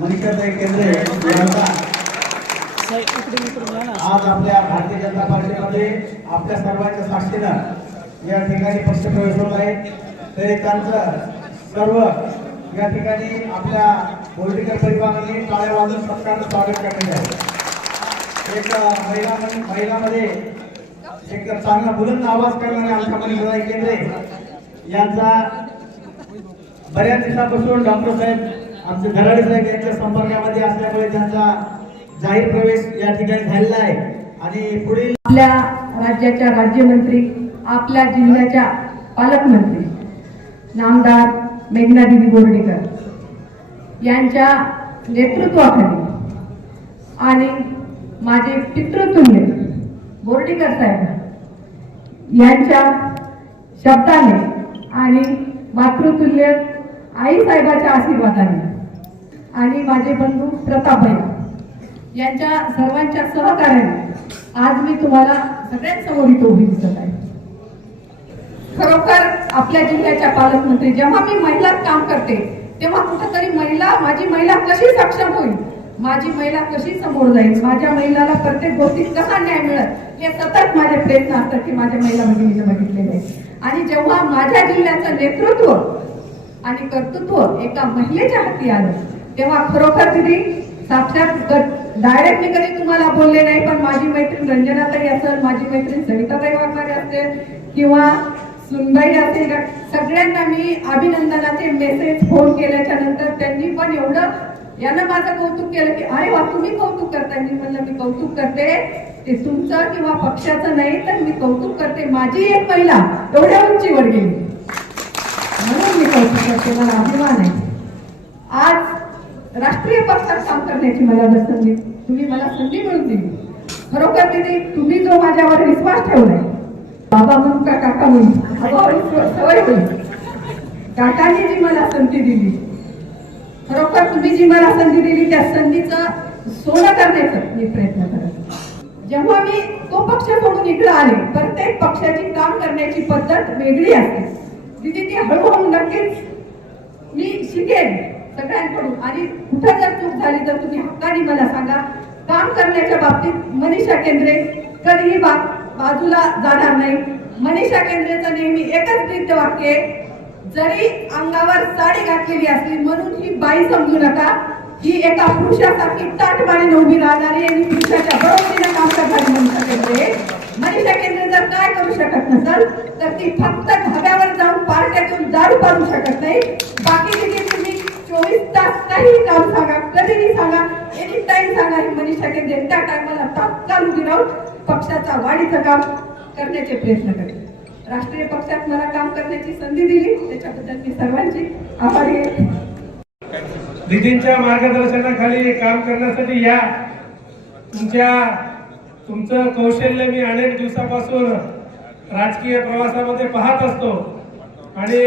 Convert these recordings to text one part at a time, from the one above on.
मनीषाताई केंद्रे यांचा आज आपल्या भारतीय जनता पार्टीमध्ये आपल्या सर्वांच्या साक्षीनं या ठिकाणी पक्षप्रवेश होत आहे। तरी त्यांचं सर्व या ठिकाणी आपल्या पॉलिटिकल परिवाराने टाळ्या वाजवून सत्कारचं स्वागत करण्यात आहे। एक महिलामध्ये एक चांगला बुलंद आवाज करणारे आमच्या मनीषाताई केंद्रे यांचा बऱ्याच दिवसापासून डॉक्टर साहेब आमचे धराडे साहेब यांच्या संपर्कामध्ये असल्यामुळे त्यांचा जाहीर प्रवेश या ठिकाणी झालेला आहे। आणि पुढील आपल्या राज्याच्या राज्यमंत्री, आपल्या जिल्ह्याच्या पालकमंत्री नामदार मेघनादिदी बोर्डीकर यांच्या नेतृत्वाखाली आणि माझे पितृतुल्य बोर्डीकर साहेब यांच्या शब्दाने आणि मातृतुल्य आई साहेबाच्या आशीर्वादाने आणि माझे बंधू प्रतापभाई यांच्या सर्वांच्या सहकार्याने आज मी तुम्हाला सगळ्यांसमोर इथे उभी दिसत आहे। खरोखर आपल्या जिल्ह्याच्या पालकमंत्री, जेव्हा मी महिलात काम करते तेव्हा कुठेतरी माझी महिला कशी सक्षम होईल, माझी महिला कशी समोर जाईल, माझ्या महिलाला प्रत्येक गोष्टीत कसा न्याय मिळेल, हे सतत माझे प्रयत्न असतात की माझ्या महिला भगिनीने बघितलेले आहे। आणि जेव्हा माझ्या जिल्ह्याचं नेतृत्व आणि कर्तृत्व एका महिलेच्या हाती आलं तेव्हा खरोखर दिदी साक्षात डायरेक्ट मी कधी तुम्हाला बोलले नाही, पण माझी मैत्रीण रंजनाताई असेल, माझी मैत्रीण सविताताई वाघमारे असेल किंवा सुनबाई असेल, सगळ्यांना मी अभिनंदनाचे मेसेज फोन केल्याच्या नंतर त्यांनी पण एवढं यानं माझं कौतुक केलं की अरे वा तुम्ही कौतुक करताय। मी म्हणलं मी कौतुक करते ते तुमचं किंवा पक्षाचं नाही, तर मी कौतुक करते माझी एक महिला एवढ्या उंचीवर गेली म्हणून मी कौतुक करते, मला अभिमान आहे। आज राष्ट्रीय पक्षात काम करण्याची मला संधी, तुम्ही मला संधी मिळून दिली। खरोखर तिथे तुम्ही जो माझ्यावर विश्वास ठेवलाय, बाबा म्हणून का काका म्हणून सवय होईल, काकांनी जी मला संधी दिली, खरोखर तुम्ही जी मला संधी दिली त्या संधीचं सोनं करण्याचा मी प्रयत्न करत। जेव्हा मी तो पक्ष सोडून इकडे आले, प्रत्येक पक्षाची काम करण्याची पद्धत वेगळी असते तिथे ती हळूहळू नक्कीच मी शिकेन सगळ्यांकडून। आणि कुठं जर चूक झाली तर तुम्ही हक्काने मला सांगा। काम करण्याच्या बाबतीत मनीषा केंद्रे कधीही बाजूला जाणार नाही। मनीषा केंद्रेचं नेहमी एकच गीत वाक्य आहे, जरी अंगावर साडी घातलेली असली म्हणून ही बाई समजू नका, ही एका पुरुषासारखी ताटमाने उभी राहणारी आणि पुरुषाच्या बरोबरीने काम करणारी मनीषा केंद्रे। मनीषा केंद्रे जर काय करू शकत नसेल तर ती फक्त धाब्यावर जाऊन पार्ट्यातून दारू पाडू शकत नाही। बाकी तिथे तुम्ही 24 तास काही काम सांगा, कधीही सांगा, एनी टाइम सांगा, ही मनीषा केंद्रे त्या टायमाला तात्काळ उभी राहून पक्षाचा वाढीचं काम करण्याचे प्रयत्न करेल। राष्ट्रीय पक्षात मला काम करण्याची संधी दिली त्याच्याबद्दल मी सर्वांची आभारी आहे। दीदींच्या मार्गदर्शनाखाली काम करण्यासाठी या तुमचं कौशल्य मी अनेक दिवसापासून राजकीय प्रवासामध्ये पाहत असतो आणि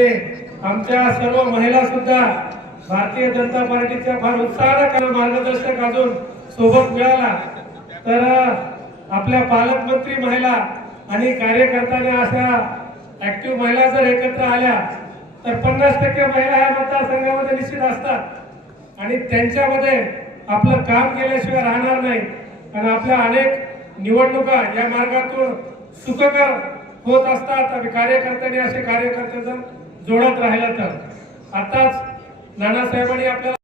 आमच्या सर्व महिला सुद्धा भारतीय जनता पार्टीच्या फार उत्साहानं मार्गदर्शक अजून सोबत मिळाला तर आपल्या पालकमंत्री महिला आणि कार्यकर्त्यांना अशा ऍक्टिव्ह महिला जर एकत्र आल्या तर 50% महिला या मतदारसंघामध्ये निश्चित असतात आणि त्यांच्यामध्ये आपलं काम केल्याशिवाय राहणार नाही। आणि आपल्या अनेक निवडणुका या मार्गातून सुखकर होत असतात आणि कार्यकर्त्यांनी असे कार्यकर्ते जर जोडत राहिलं तर। आताच नानासाहेबांनी आपल्याला